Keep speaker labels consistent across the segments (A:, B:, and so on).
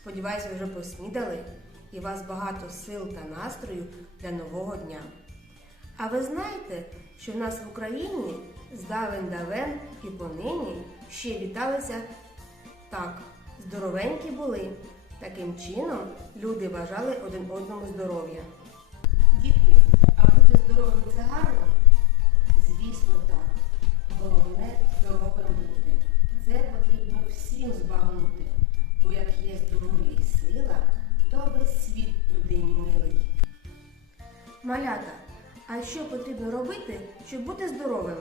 A: Сподіваюся, ви вже поснідали і у вас багато сил та настрою для нового дня. А ви знаєте, що в нас в Україні з давен давен і понині ще віталися так, здоровенькі були. Таким чином люди бажали один одному здоров'я. Дітки, а бути здоровим це гарно? Звісно, Малята, а що потрібно робити, щоб бути здоровим?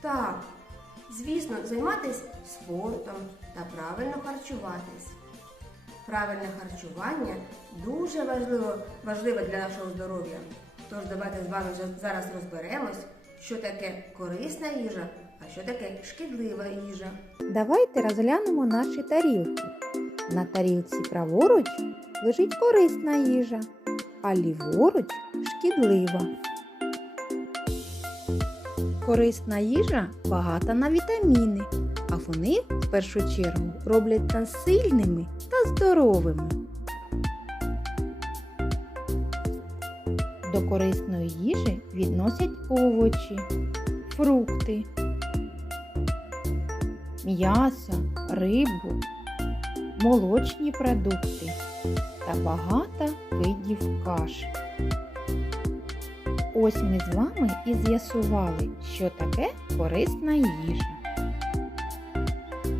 A: Так, звісно, займатися спортом та правильно харчуватись. Правильне харчування дуже важливо, важливе для нашого здоров'я. Тож давайте з вами зараз розберемось, що таке корисна їжа, а що таке шкідлива їжа.
B: Давайте розглянемо наші тарілки. На тарілці праворуч лежить корисна їжа, а ліворуч шкідлива. Корисна їжа багата на вітаміни, а вони в першу чергу роблять нас сильними та здоровими. До корисної їжі відносять овочі, фрукти, м'ясо, рибу, молочні продукти та багато видів каш. Ось ми з вами і з'ясували, що таке корисна їжа.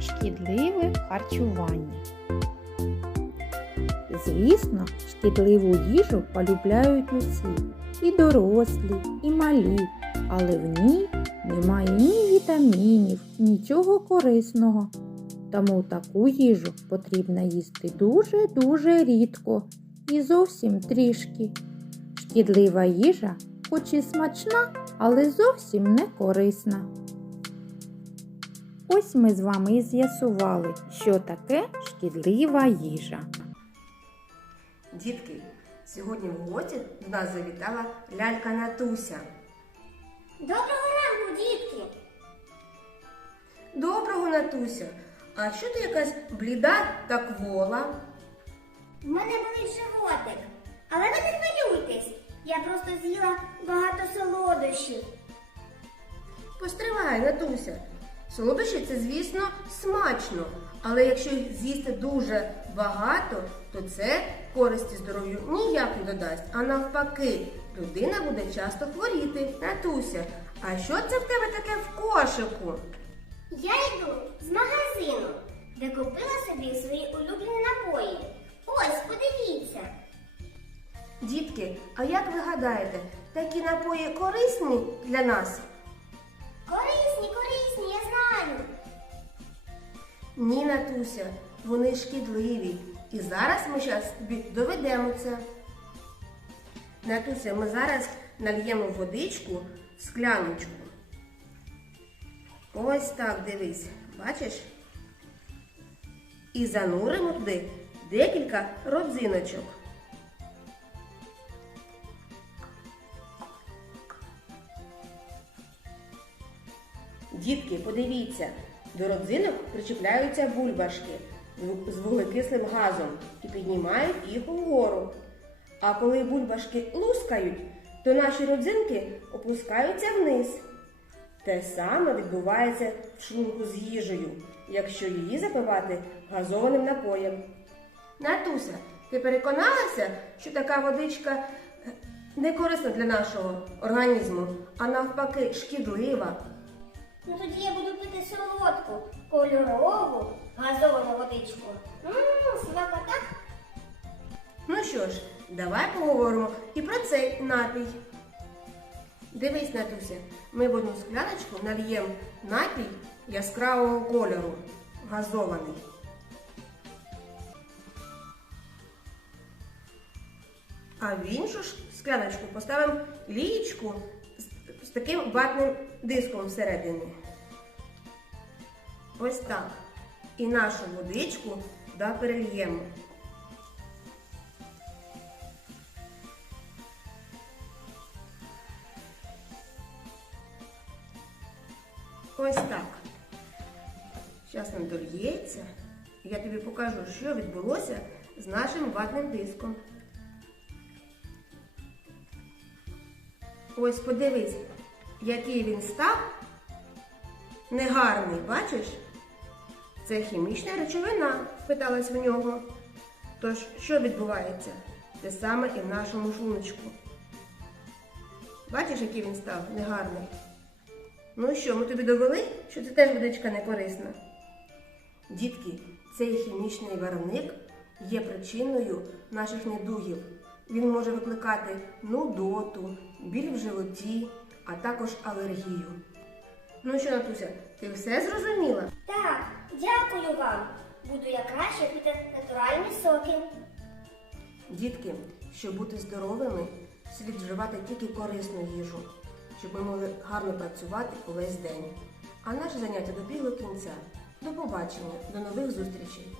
B: Шкідливе харчування. Звісно, шкідливу їжу полюбляють усі, і дорослі, і малі, але в ній немає ні вітамінів, нічого корисного. Тому таку їжу потрібно їсти дуже-дуже рідко і зовсім трішки. Шкідлива їжа, хоч і смачна, але зовсім не корисна. Ось ми з вами і з'ясували, що таке шкідлива їжа.
A: Дітки, сьогодні в гості до нас завітала лялька Натуся.
C: Доброго ранку, дітки!
A: Доброго Натуся! А що ти якась бліда та квола?
C: В мене болить животик. Але ви не хвилюйтесь. Я просто з'їла багато солодощів.
A: Постривай, Натуся. Солодощі це, звісно, смачно. Але якщо їх з'їсти дуже багато, то це користі здоров'ю ніяк не додасть. А навпаки, людина буде часто хворіти. Натуся, а що це в тебе таке в кошику?
C: Я йду де купила собі свої улюблені напої. Ось, подивіться.
A: Дітки, а як ви гадаєте, такі напої корисні для нас?
C: Корисні, корисні, я знаю.
A: Ні, Натуся, вони шкідливі. І зараз ми зараз тобі доведемо це. Натуся, ми зараз нальємо водичку в скляночку. Ось так дивись, бачиш? І зануримо туди декілька родзиночок. Дітки, подивіться, до родзинок причіпляються бульбашки з вуглекислим газом і піднімають їх угору. А коли бульбашки лускають, то наші родзинки опускаються вниз. Те саме відбувається в шлунку з їжею, якщо її запивати газованим напоєм. Натуся, ти переконалася, що така водичка не корисна для нашого організму, а навпаки шкідлива?
C: Ну тоді я буду пити солодку, кольорову, газовану водичку. Ммм, смакота.
A: Ну що ж, давай поговоримо і про цей напій. Дивись, Натуся, ми в одну скляночку нальємо напій яскравого кольору, газований. А в іншу ж скляночку поставимо лієчку з, таким ватним диском всередині. Ось так. І нашу водичку да. Ось так. Зараз нам дольється Я тобі покажу, що відбулося з нашим ватним диском. Ось подивись, який він став негарний, бачиш? Це хімічна речовина, спиталась в нього. Тож, що відбувається? Те саме і в нашому шлуночку. Бачиш, який він став негарний? Ну що, ми тобі довели, що це теж водичка не корисна? Дітки, цей хімічний виробник є причиною наших недугів. Він може викликати нудоту, біль в животі, а також алергію. Ну що, Натуся, ти все зрозуміла?
C: Так, дякую вам. Буду я краще пити натуральні соки.
A: Дітки, щоб бути здоровими, слід вживати тільки корисну їжу, щоб ми могли гарно працювати увесь день. А наше заняття добігло кінця. До побачення, до нових зустрічей!